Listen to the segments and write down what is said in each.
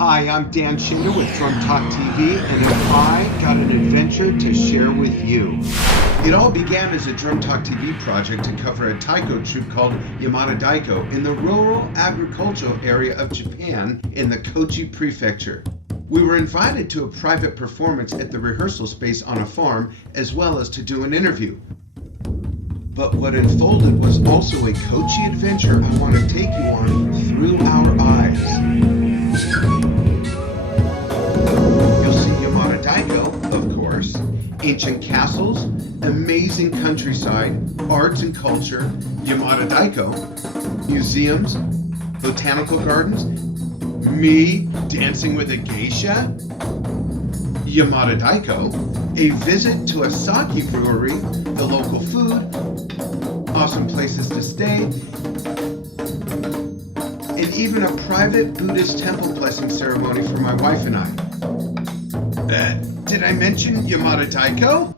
Hi, I'm Dan Shinder with Drum Talk TV, and I got an adventure to share with you. It all began as a Drum Talk TV project to cover a Taiko troupe called Yamadadaiko in the rural agricultural area of Japan in the Kochi Prefecture. We were invited to a private performance at the rehearsal space on a farm, as well as to do an interview. But what unfolded was also a Kochi adventure I want to take you on through our eyes. You'll see Yamadadaiko, of course, ancient castles, amazing countryside, arts and culture, Yamadadaiko, museums, botanical gardens, me dancing with a geisha, Yamadadaiko, a visit to a sake brewery, the local food, awesome places to stay, and even a private Buddhist temple blessing ceremony for my wife and I. Did I mention Yamadadaiko?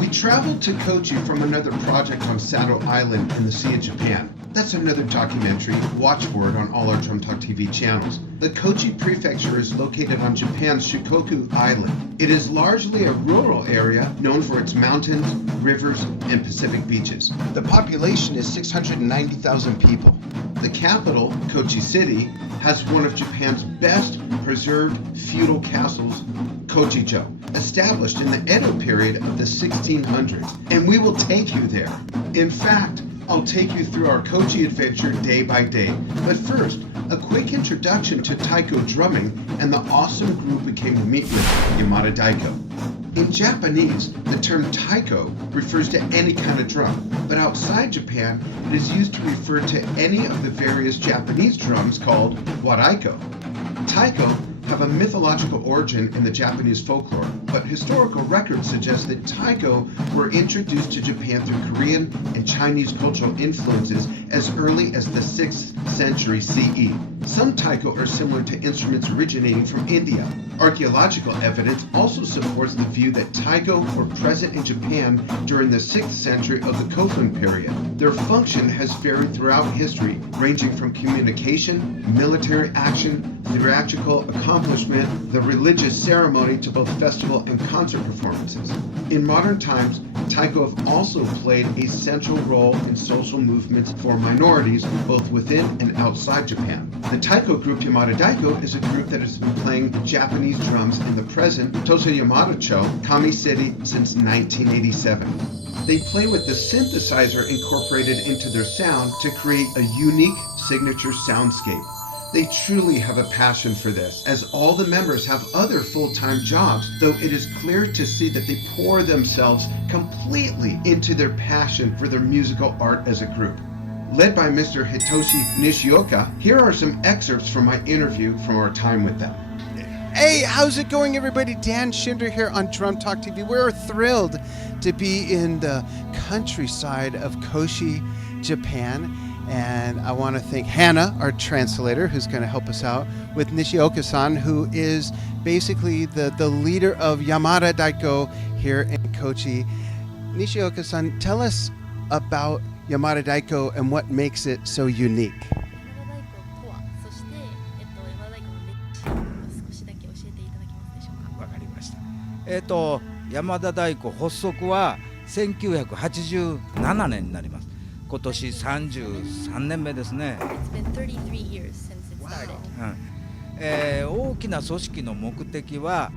We traveled to Kochi from another project on Sado Island in the Sea of Japan. That's another documentary, watchword on all our Drum Talk TV channels. The Kochi Prefecture is located on Japan's Shikoku Island. It is largely a rural area known for its mountains, rivers, and Pacific beaches. The population is 690,000 people. The capital, Kochi City, has one of Japan's best preserved feudal castles, Kochicho, established in the Edo period of the 1600s, and we will take you there. In fact, I'll take you through our Kochi adventure day by day. But first, a quick introduction to Taiko drumming and the awesome group we came to meet with, Yamadadaiko. In Japanese, the term Taiko refers to any kind of drum, but outside Japan, it is used to refer to any of the various Japanese drums called wadaiko. Taiko have a mythological origin in the Japanese folklore, but historical records suggest that Taiko were introduced to Japan through Korean and Chinese cultural influences as early as the 6th century CE. Some Taiko are similar to instruments originating from India. Archaeological evidence also supports the view that Taiko were present in Japan during the 6th century of the Kofun period. Their function has varied throughout history, ranging from communication, military action, theatrical accomplishment, the religious ceremony to both festival and concert performances. In modern times, Taiko have also played a central role in social movements for minorities both within and outside Japan. The Taiko group Yamadadaiko is a group that has been playing Japanese drums in the present Tosa Yamada-cho, Kami City since 1987. They play with the synthesizer incorporated into their sound to create a unique signature soundscape. They truly have a passion for this, as all the members have other full-time jobs, though it is clear to see that they pour themselves completely into their passion for their musical art as a group. Led by Mr. Hitoshi Nishioka, here are some excerpts from my interview from our time with them. Hey, how's it going, everybody? Dan Shinder here on Drum Talk TV. We're thrilled to be in the countryside of Kochi, Japan. And I want to thank Hannah, our translator, who's going to help us out, with Nishioka-san, who is basically the leader of Yamadadaiko here in Kochi. Nishioka-san, tell us about Yamadadaiko and what makes it so unique. Yamadadaiko 発足は1987年になります。今年33年目ですね。大きな組織の目的は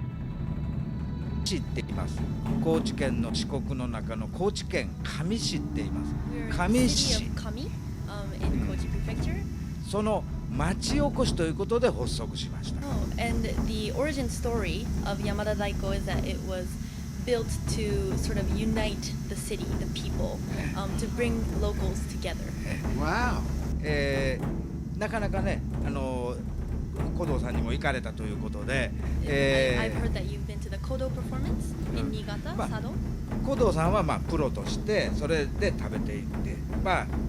市って言います。高知県の四国の中の高知県上市って言います。上市。その町おこしということで発足しました。And the origin story of Yamadadaiko is that it was built to sort of unite the city, the people, to bring locals together. Wow. なかなかね、古道さんにも行かれたということで、I've heard that you've been to the Kodo performance in Niigata, Sado. 古道さんはプロとしてそれで食べていって、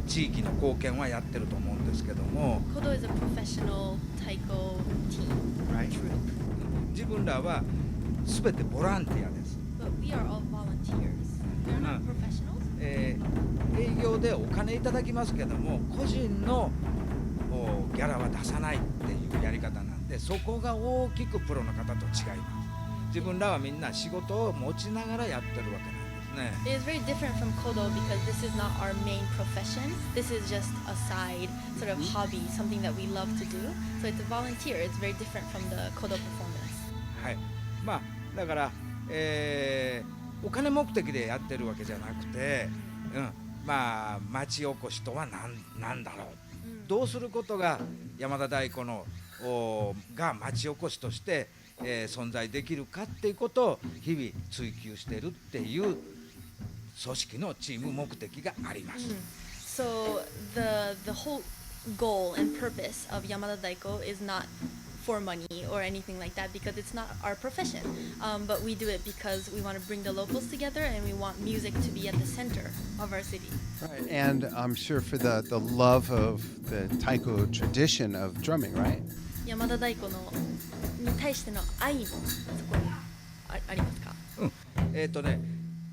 地域の貢献はやってると思うんですけども。Kodo is a professional Taiko team, right. Troupe. 自分らはすべてボランティアです。But we are all volunteers. We're not professionals. 営業でお金いただきますけども、個人のギャラは出さないっていうやり方なんで、でそこが大きくプロの方と違います。自分らはみんな仕事を持ちながらやってるわけなんですね。It is very different from Kodo because this is not our main profession. This is just a side sort of hobby, something that we love to do. So it's a volunteer. It's very different from the Kodo performance. はい。まあだから、お金目的でやってるわけじゃなくて、まあ町おこしとはなんだろう。どうすることが山田太鼓のが町おこしとして、存在できるかっていうことを日々追求しているっていう組織のチーム目的があります。So the whole goal and purpose of Yamadadaiko is not for money or anything like that because it's not our profession, but we do it because we want to bring the locals together and we want music to be at the center of our city. Right, and I'm sure for the love of the Taiko tradition of drumming, right? Yamadadaikoに対しての愛もそこにありますか？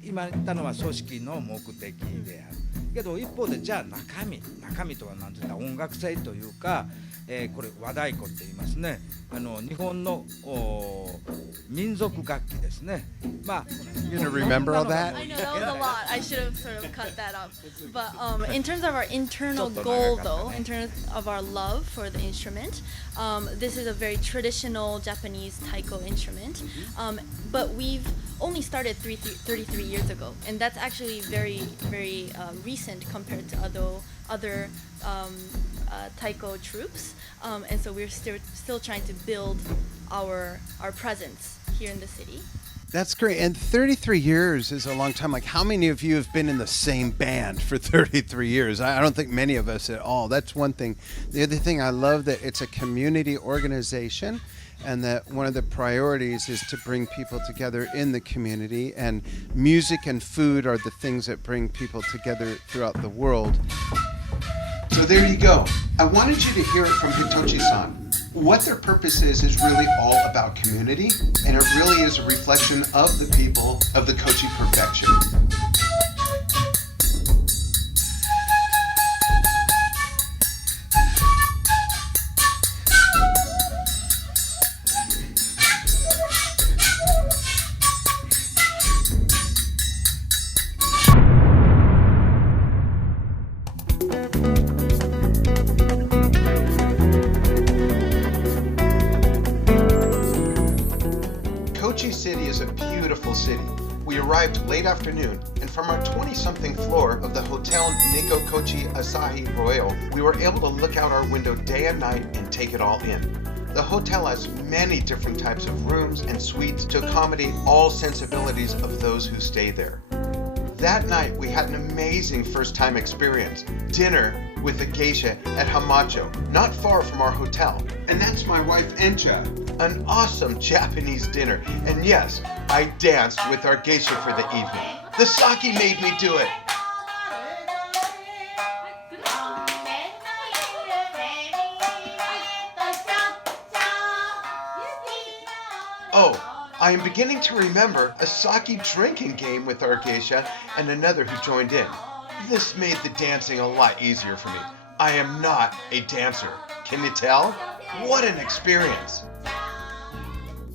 今言ったのは組織の目的であるけど、一方でじゃあ中身とは何て言ったら音楽性というか、これ和太鼓って言いますね。日本の民族楽器ですね。まあ You gonna remember all that? I know that was a lot. I should have sort of cut that up. But in terms of our internal goal, though, in terms of our love for the instrument, this is a very traditional Japanese taiko instrument. But we've only started 33 years ago, and that's actually very recent compared to other taiko troupes. And so we're still trying to build our presence here in the city. That's great. And 33 years is a long time. Like, how many of you have been in the same band for 33 years? I don't think many of us at all. That's one thing. The other thing, I love that it's a community organization and that one of the priorities is to bring people together in the community, and music and food are the things that bring people together throughout the world. So there you go. I wanted you to hear it from Hitoshi-san. What their purpose is really all about community, and it really is a reflection of the people of the Kochi Prefecture. Kochi City is a beautiful city. We arrived late afternoon, and from our 20-something floor of the Hotel Nikko Kochi Asahi Royal, we were able to look out our window day and night and take it all in. The hotel has many different types of rooms and suites to accommodate all sensibilities of those who stay there. That night, we had an amazing first-time experience. Dinner with a geisha at Hamacho, not far from our hotel. And that's my wife, Encha. An awesome Japanese dinner. And yes, I danced with our geisha for the evening. The sake made me do it. Oh, I am beginning to remember a sake drinking game with our geisha and another who joined in. This made the dancing a lot easier for me. I am not a dancer. Can you tell? What an experience.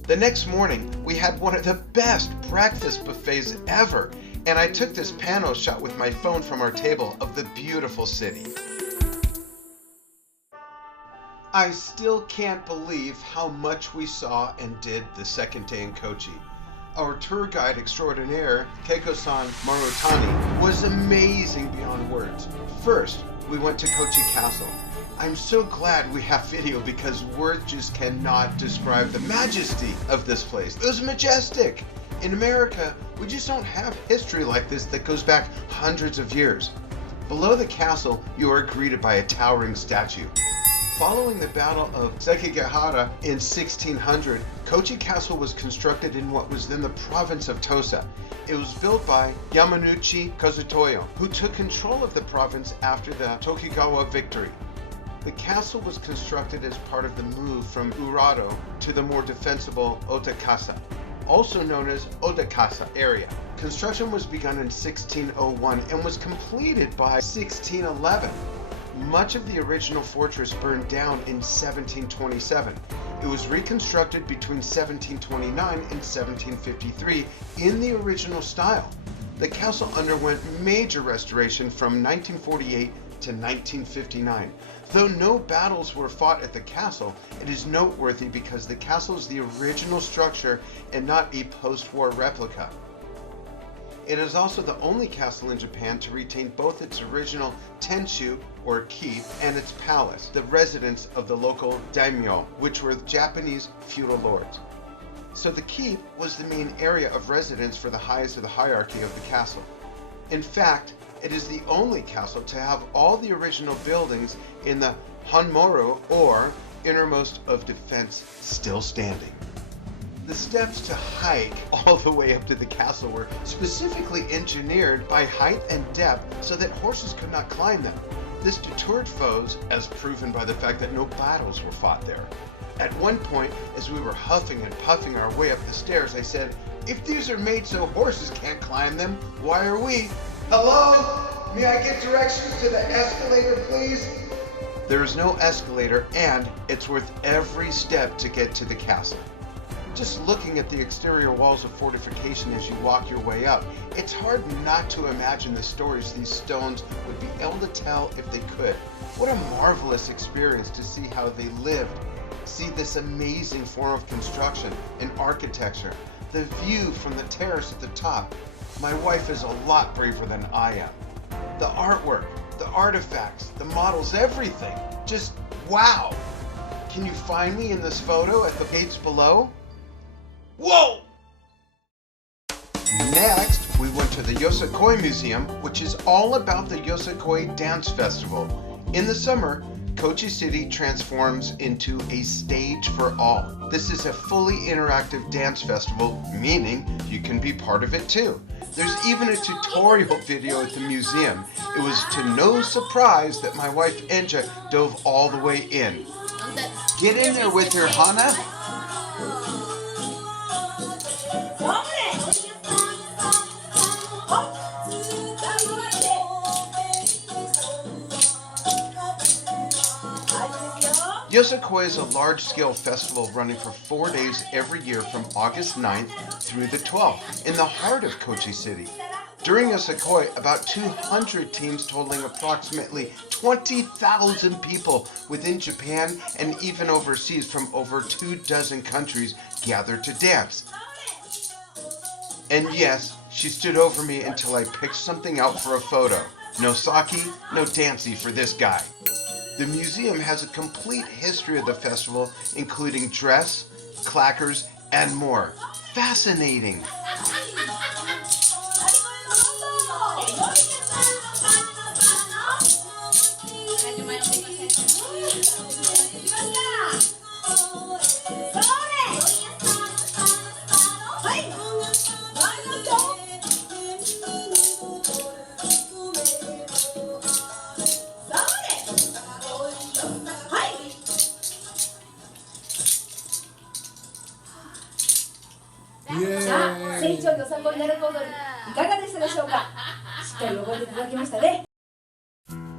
The next morning, we had one of the best breakfast buffets ever, and I took this pano shot with my phone from our table of the beautiful city. I still can't believe how much we saw and did the second day in Kochi. Our tour guide extraordinaire, Keiko-san Marutani, was amazing beyond words. First, we went to Kochi Castle. I'm so glad we have video because words just cannot describe the majesty of this place. It was majestic. In America, we just don't have history like this that goes back hundreds of years. Below the castle, you are greeted by a towering statue. Following the Battle of Sekigahara in 1600, Kochi Castle was constructed in what was then the province of Tosa. It was built by Yamanouchi Kazutoyo, who took control of the province after the Tokugawa victory. The castle was constructed as part of the move from Urado to the more defensible Otakasa, also known as Odakasa area. Construction was begun in 1601 and was completed by 1611. Much of the original fortress burned down in 1727. It was reconstructed between 1729 and 1753 in the original style. The castle underwent major restoration from 1948 to 1959. Though no battles were fought at the castle, it is noteworthy because the castle is the original structure and not a post-war replica. It is also the only castle in Japan to retain both its original tenshu, or keep, and its palace, the residence of the local daimyo, which were Japanese feudal lords. So the keep was the main area of residence for the highest of the hierarchy of the castle. In fact, it is the only castle to have all the original buildings in the Hanmoru, or innermost of defense, still standing. The steps to hike all the way up to the castle were specifically engineered by height and depth so that horses could not climb them. This deterred foes, as proven by the fact that no battles were fought there. At one point, as we were huffing and puffing our way up the stairs, I said, "If these are made so horses can't climb them, why are we? Hello? May I get directions to the escalator, please?" There is no escalator, and it's worth every step to get to the castle. Just looking at the exterior walls of fortification as you walk your way up, it's hard not to imagine the stories these stones would be able to tell if they could. What a marvelous experience to see how they lived. See this amazing form of construction and architecture. The view from the terrace at the top. My wife is a lot braver than I am. The artwork, the artifacts, the models, everything. Just wow. Can you find me in this photo at the page below? Whoa! Next, we went to the Yosakoi Museum, which is all about the Yosakoi Dance Festival. In the summer, Kochi City transforms into a stage for all. This is a fully interactive dance festival, meaning you can be part of it too. There's even a tutorial video at the museum. It was to no surprise that my wife Enja dove all the way in. Get in there with your Hana. Yosakoi is a large-scale festival running for 4 days every year from August 9th through the 12th in the heart of Kochi City. During Yosakoi, about 200 teams totaling approximately 20,000 people within Japan and even overseas from over 24 countries gather to dance. And yes, she stood over me until I picked something out for a photo. No sake, no dancey for this guy. The museum has a complete history of the festival, including dress, clackers, and more. Fascinating!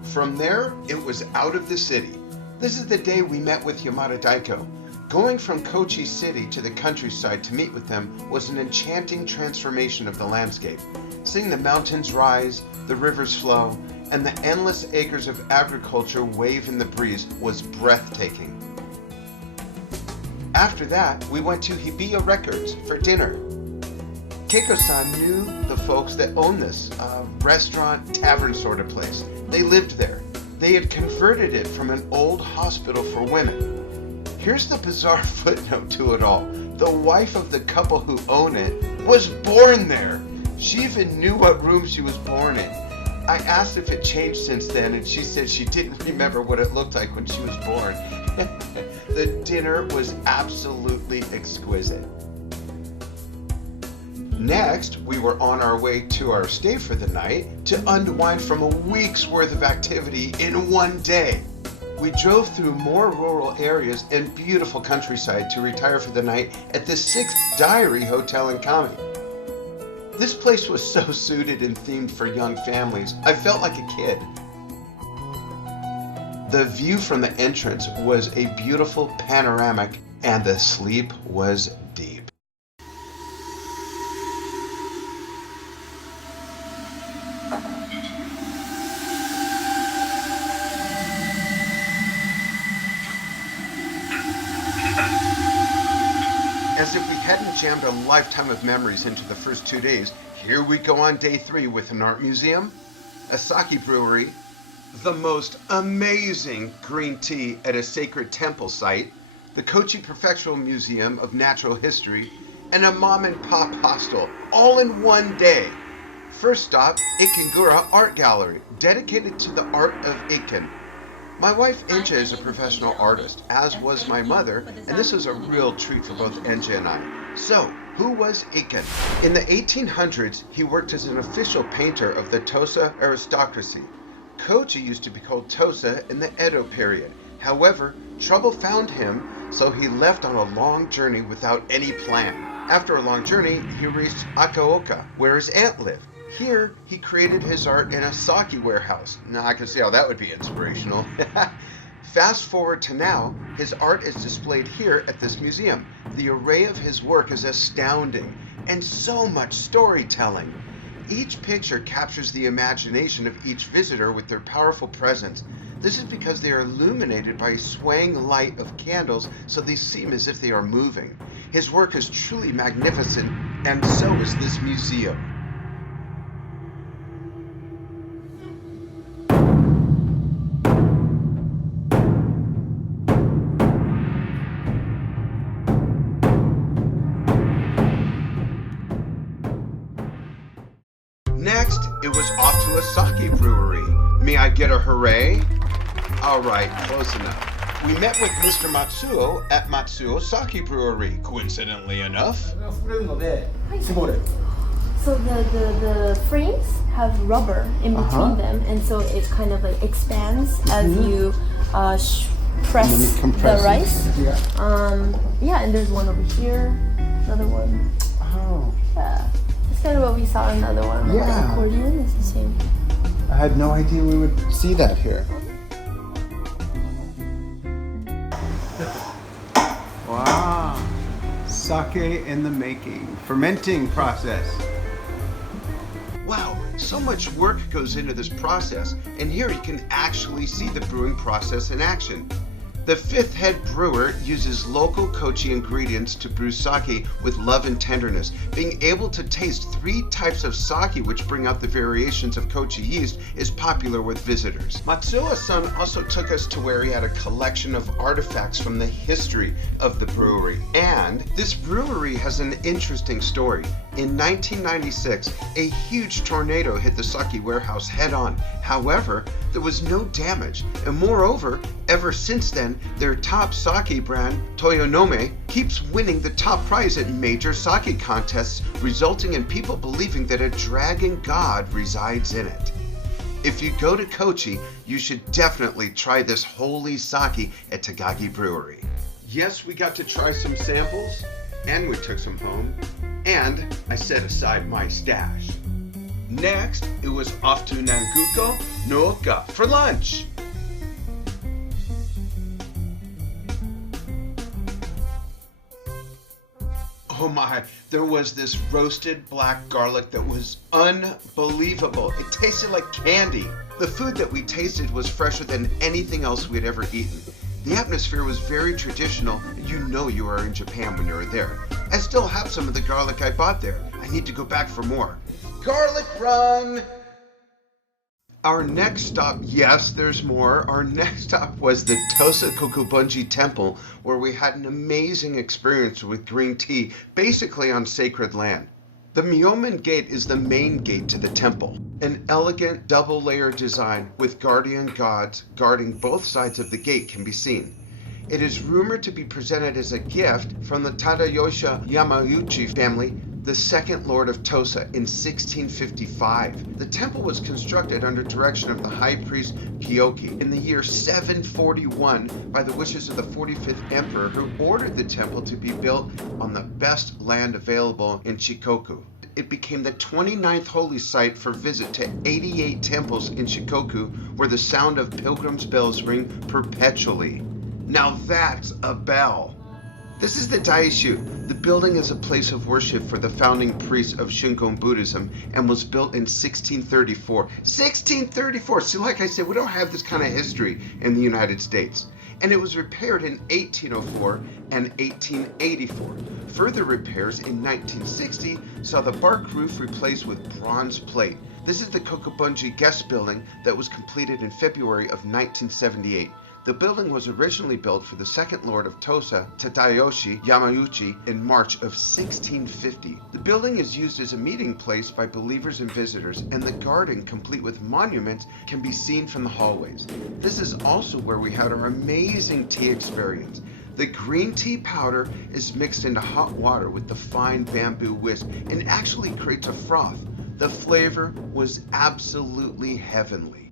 From there, it was out of the city. This is the day we met with Yamadadaiko. Going from Kochi City to the countryside to meet with them was an enchanting transformation of the landscape. Seeing the mountains rise, the rivers flow, and the endless acres of agriculture wave in the breeze was breathtaking. After that, we went to Hibiya Records for dinner. Keiko-san knew the folks that owned this restaurant, tavern sort of place. They lived there. They had converted it from an old hospital for women. Here's the bizarre footnote to it all. The wife of the couple who own it was born there. She even knew what room she was born in. I asked if it changed since then, and she said she didn't remember what it looked like when she was born. The dinner was absolutely exquisite. Next, we were on our way to our stay for the night to unwind from a week's worth of activity in one day. We drove through more rural areas and beautiful countryside to retire for the night at the 6th Diary Hotel in Kami. This place was so suited and themed for young families, I felt like a kid. The view from the entrance was a beautiful panoramic and the sleep was deep. As if we hadn't jammed a lifetime of memories into the first 2 days, here we go on day 3 with an art museum, a sake brewery, the most amazing green tea at a sacred temple site, the Kochi Prefectural Museum of Natural History, and a mom and pop hostel, all in one day. First stop, Kagura Art Gallery, dedicated to the art of Ikken. My wife Enja is a professional artist, as was my mother, and this was a real treat for both Enja and I. So, who was Ikken? In the 1800s, he worked as an official painter of the Tosa aristocracy. Kochi used to be called Tosa in the Edo period. However, trouble found him, so he left on a long journey without any plan. After a long journey, he reached Akaoka, where his aunt lived. Here, he created his art in a sake warehouse. Now, I can see how that would be inspirational. Fast forward to now, his art is displayed here at this museum. The array of his work is astounding, and so much storytelling. Each picture captures the imagination of each visitor with their powerful presence. This is because they are illuminated by a swaying light of candles, so they seem as if they are moving. His work is truly magnificent, and so is this museum. Next, it was off to a sake brewery. May I get a hooray? All right, close enough. We met with Mr. Matsuo at Matsuo Sake Brewery, coincidentally enough. So the frames have rubber in between them, and so it kind of like expands as you press the rice. Yeah, and there's one over here, another one. Oh. Yeah, it's kind of what we saw in the other one. Yeah. The accordion is the same. I had no idea we would see that here. Wow. Sake in the making. Fermenting process. Wow, so much work goes into this process, and here you can actually see the brewing process in action. The fifth head brewer uses local Kochi ingredients to brew sake with love and tenderness. Being able to taste 3 types of sake which bring out the variations of Kochi yeast is popular with visitors. Matsuo-san also took us to where he had a collection of artifacts from the history of the brewery. And this brewery has an interesting story. In 1996, a huge tornado hit the sake warehouse head on. However, there was no damage, and moreover, ever since then, their top sake brand, Toyonome, keeps winning the top prize at major sake contests, resulting in people believing that a dragon god resides in it. If you go to Kochi, you should definitely try this holy sake at Takagi Brewery. Yes, we got to try some samples, and we took some home, and I set aside my stash. Next, it was off to Nanguko no Oka for lunch. Oh my, there was this roasted black garlic that was unbelievable. It tasted like candy. The food that we tasted was fresher than anything else we'd ever eaten. The atmosphere was very traditional. You know you are in Japan when you're there. I still have some of the garlic I bought there. I need to go back for more. Garlic run! Our next stop, yes, there's more. Our next stop was the Tosa Kubunji Temple, where we had an amazing experience with green tea, basically on sacred land. The Myomen Gate is the main gate to the temple, an elegant double-layer design with guardian gods guarding both sides of the gate can be seen. It is rumored to be presented as a gift from the Tadayoshi Yamauchi family, the second Lord of Tosa, in 1655. The temple was constructed under direction of the high priest Kyoki in the year 741 by the wishes of the 45th emperor, who ordered the temple to be built on the best land available in Shikoku. It became the 29th holy site for visit to 88 temples in Shikoku, where the sound of pilgrims' bells ring perpetually. Now that's a bell. This is the Daishu. The building is a place of worship for the founding priests of Shingon Buddhism and was built in 1634. 1634! See, like I said, we don't have this kind of history in the United States. And it was repaired in 1804 and 1884. Further repairs in 1960 saw the bark roof replaced with bronze plate. This is the Kubunji guest building that was completed in February of 1978. The building was originally built for the second lord of Tosa, Tadayoshi Yamauchi, in March of 1650. The building is used as a meeting place by believers and visitors, and the garden, complete with monuments, can be seen from the hallways. This is also where we had our amazing tea experience. The green tea powder is mixed into hot water with the fine bamboo whisk and actually creates a froth. The flavor was absolutely heavenly.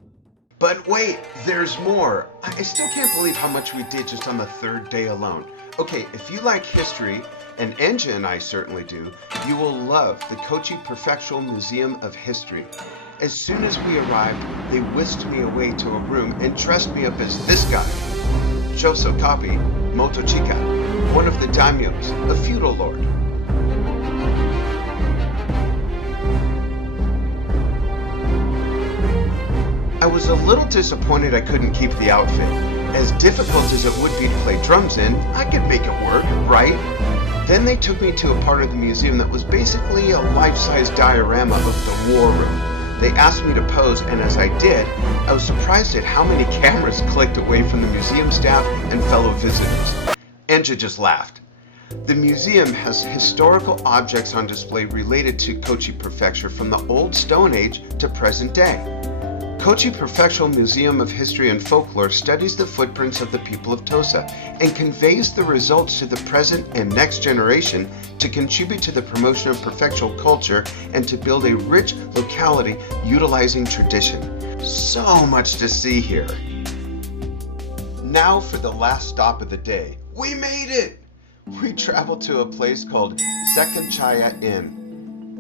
But wait, there's more. I still can't believe how much we did just on the third day alone. Okay, if you like history, and Enja and I certainly do, you will love the Kochi Prefecture Museum of History. As soon as we arrived, they whisked me away to a room and dressed me up as this guy, Yosakoi Museum, one of the daimyos, a feudal lord. I was a little disappointed I couldn't keep the outfit. As difficult as it would be to play drums in, I could make it work, right? Then they took me to a part of the museum that was basically a life-size diorama of the war room. They asked me to pose, and as I did, I was surprised at how many cameras clicked away from the museum staff and fellow visitors. Enja just laughed. The museum has historical objects on display related to Kochi Prefecture from the Old Stone Age to present day. Kochi Prefecture Museum of History and Folklore studies the footprints of the people of Tosa and conveys the results to the present and next generation to contribute to the promotion of prefectural culture and to build a rich locality utilizing tradition. So much to see here. Now for the last stop of the day. We made it! We traveled to a place called Second Chaya Inn.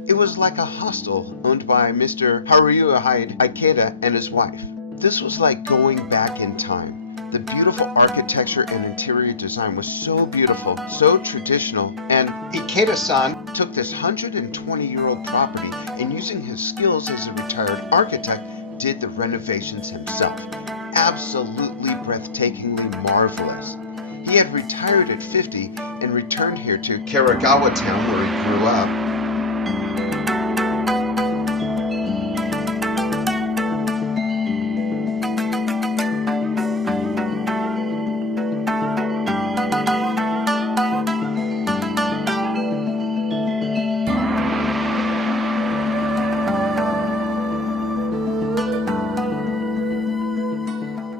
It was like a hostel owned by Mr. Haruhide Ikeda and his wife. This was like going back in time. The beautiful architecture and interior design was so beautiful, so traditional, and Ikeda-san took this 120-year-old property and using his skills as a retired architect, did the renovations himself. Absolutely breathtakingly marvelous. He had retired at 50 and returned here to Karagawa town where he grew up.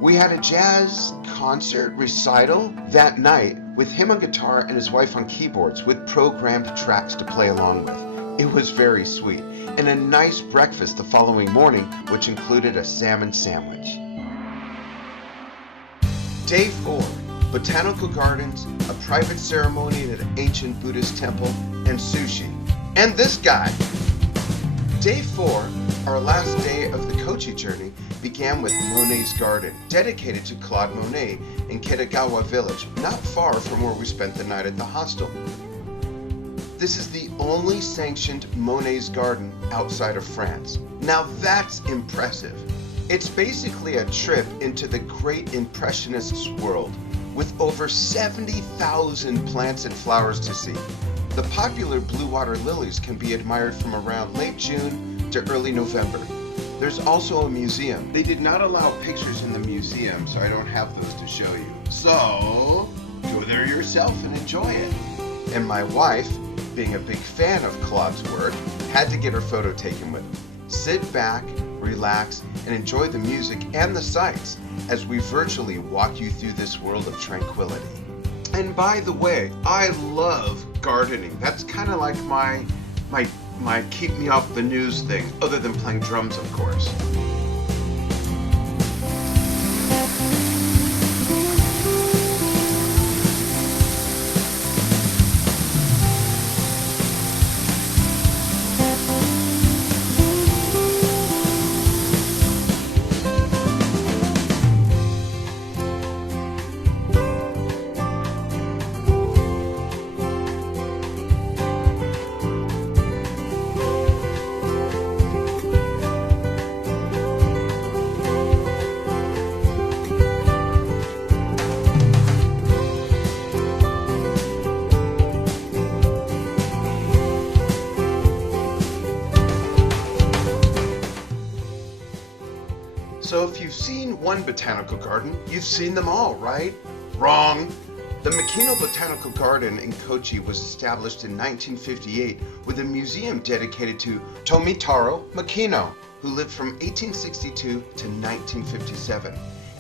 We had a jazz concert recital that night with him on guitar and his wife on keyboards with programmed tracks to play along with. It was very sweet. And a nice breakfast the following morning, which included a salmon sandwich. Day 4, Botanical Gardens, a private ceremony at an ancient Buddhist temple, and sushi. And this guy! Day 4, our last day of the Kochi journey, began with Monets Garden, dedicated to Claude Monet in Kitagawa village, not far from where we spent the night at the hostel. This is the only sanctioned Monets Garden outside of France. Now that's impressive. It's basically a trip into the great Impressionists world, with over 70,000 plants and flowers to see. The popular blue water lilies can be admired from around late June to early November. There's also a museum. They did not allow pictures in the museum, so I don't have those to show you. So, go there yourself and enjoy it. And my wife, being a big fan of Claude's work, had to get her photo taken with him. Sit back, relax, and enjoy the music and the sights as we virtually walk you through this world of tranquility. And by the way, I love gardening. That's kind of like my keep me off the news thing, other than playing drums, of course. if you've seen one botanical garden, you've seen them all, right? Wrong. The Makino Botanical Garden in Kochi was established in 1958 with a museum dedicated to Tomitaro Makino, who lived from 1862 to 1957,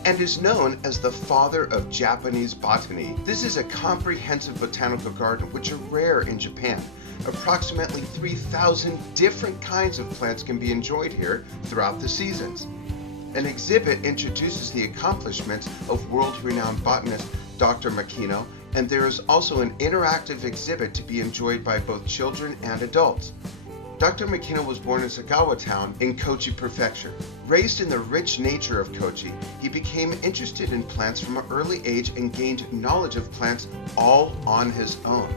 and is known as the father of Japanese botany. This is a comprehensive botanical garden which are rare in Japan. Approximately 3,000 different kinds of plants can be enjoyed here throughout the seasons. An exhibit introduces the accomplishments of world-renowned botanist Dr. Makino, and there is also an interactive exhibit to be enjoyed by both children and adults. Dr. Makino was born in Sagawa Town in Kochi Prefecture. Raised in the rich nature of Kochi, he became interested in plants from an early age and gained knowledge of plants all on his own.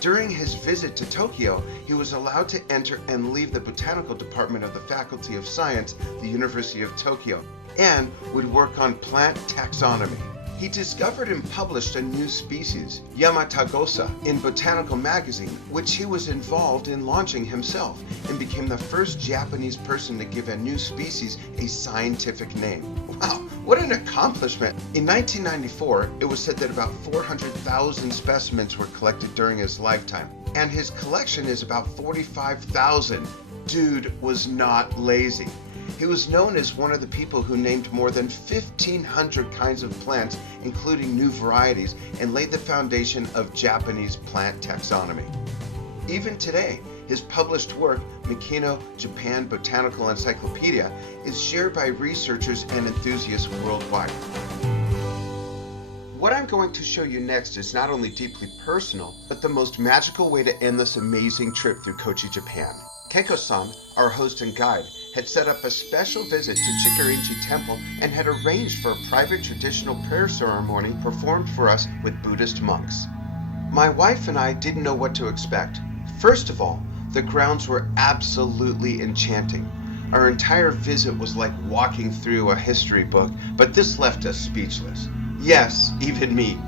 During his visit to Tokyo, he was allowed to enter and leave the botanical department of the Faculty of Science, the University of Tokyo, and would work on plant taxonomy. He discovered and published a new species, Yamadadaiko, in Botanical Magazine, which he was involved in launching himself, and became the first Japanese person to give a new species a scientific name. Wow, what an accomplishment! In 1994, it was said that about 400,000 specimens were collected during his lifetime, and his collection is about 45,000. Dude was not lazy. He was known as one of the people who named more than 1,500 kinds of plants, including new varieties, and laid the foundation of Japanese plant taxonomy. Even today, his published work, Makino Japan Botanical Encyclopedia, is shared by researchers and enthusiasts worldwide. What I'm going to show you next is not only deeply personal, but the most magical way to end this amazing trip through Kochi, Japan. Keiko-san, our host and guide, had set up a special visit to Chickering G Temple and had arranged for a private traditional prayer ceremony performed for us with Buddhist monks. My wife and I didn't know what to expect. First of all, the grounds were absolutely enchanting. Our entire visit was like walking through a history book, but this left us speechless. Yes, even me.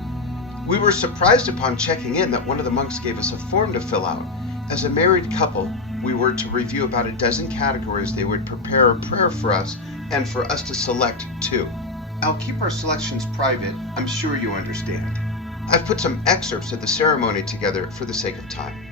We were surprised upon checking in that one of the monks gave us a form to fill out. As a married couple, we were to review about a dozen categories. They would prepare a prayer for us and for us to select two. I'll keep our selections private, I'm sure you understand. I've put some excerpts of the ceremony together for the sake of time.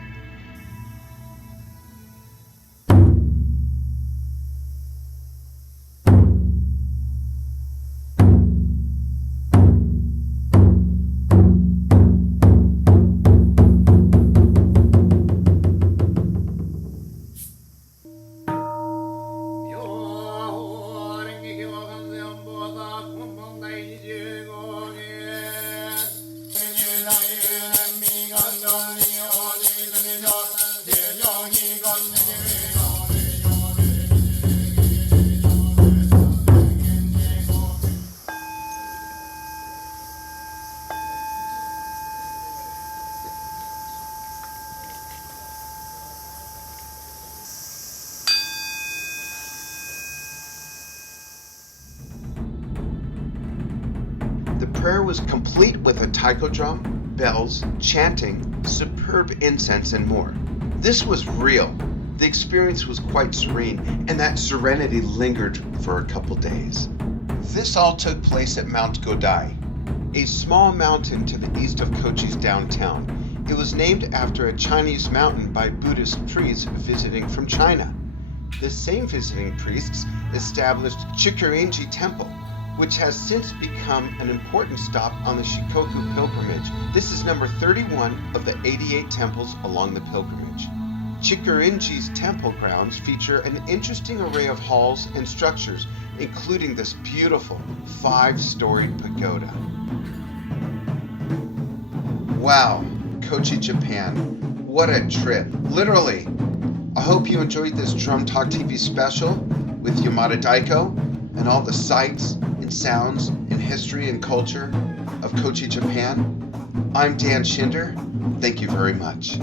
The prayer was complete with a taiko drum, bells, chanting, superb incense, and more. This was real. The experience was quite serene, and that serenity lingered for a couple days. This all took place at Mount Godai, a small mountain to the east of Kochi's downtown. It was named after a Chinese mountain by Buddhist priests visiting from China. The same visiting priests established Chickering G Temple, which has since become an important stop on the Shikoku pilgrimage. This is number 31 of the 88 temples along the pilgrimage. Chickering G's temple grounds feature an interesting array of halls and structures, including this beautiful 5-storied pagoda. Wow, Kochi, Japan. What a trip. Literally. I hope you enjoyed this Drum Talk TV special with Yamadadaiko and all the sights and sounds and history and culture of Kochi, Japan. I'm Dan Shinder. Thank you very much.